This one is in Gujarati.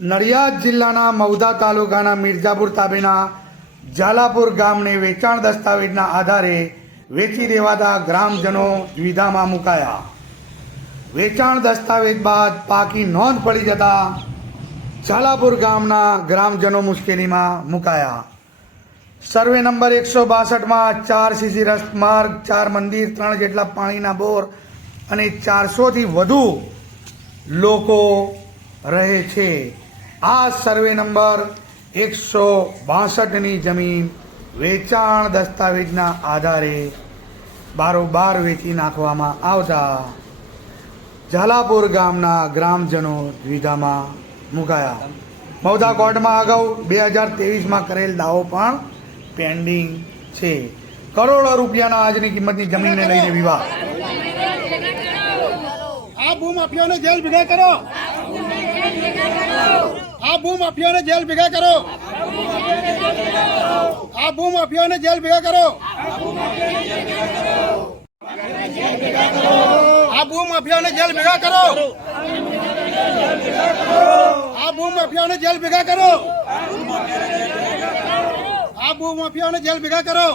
નડિયાદ જિલ્લાના મૌધા તાલુકાના મિર્જાપુર તાબેના ઝાલાપુર ગામને વેચાણ દસ્તાવેજના આધારે વેચી દેવાતા ગ્રામજનો દ્વિધામાં મુકાયા. વેચાણ દસ્તાવેજ બાદ પાકી નોંધ પડી જતા ઝાલાપુર ગામના ગ્રામજનો મુશ્કેલીમાં મુકાયા. સર્વે નંબર એકસો બાસઠમાં ચાર સીસી રસ્ત માર્ગ, ચાર મંદિર, ત્રણ જેટલા પાણીના બોર અને ચારસોથી વધુ લોકો રહે છે. આ સર્વે નંબર એકસો બાસઠની જમીન વેચાણ દસ્તાવેજના આધારે બારોબાર વેચી નાખવામાં આવતા ઝાલાપુર ગામના ગ્રામજનો દ્વિધામાં મુકાયા. મૌદા કોર્ટમાં અગાઉ બે હજાર ત્રેવીસમાં કરેલ દાવો પણ પેન્ડિંગ છે. કરોડો રૂપિયાના આજની કિંમતની જમીનને લઈને વિવાદ. આ ભૂમાફિયાને જેલ ભેગા કરો. આ ભૂમાફિયાને જેલ ભેગા કરો. આ ભૂમાફિયાને જેલ ભેગા કરો. આ ભૂમાફિયાને જેલ ભેગા કરો. આ ભૂમાફિયાને જેલ ભેગા કરો. આ ભૂમાફિયાને જેલ ભેગા કરો.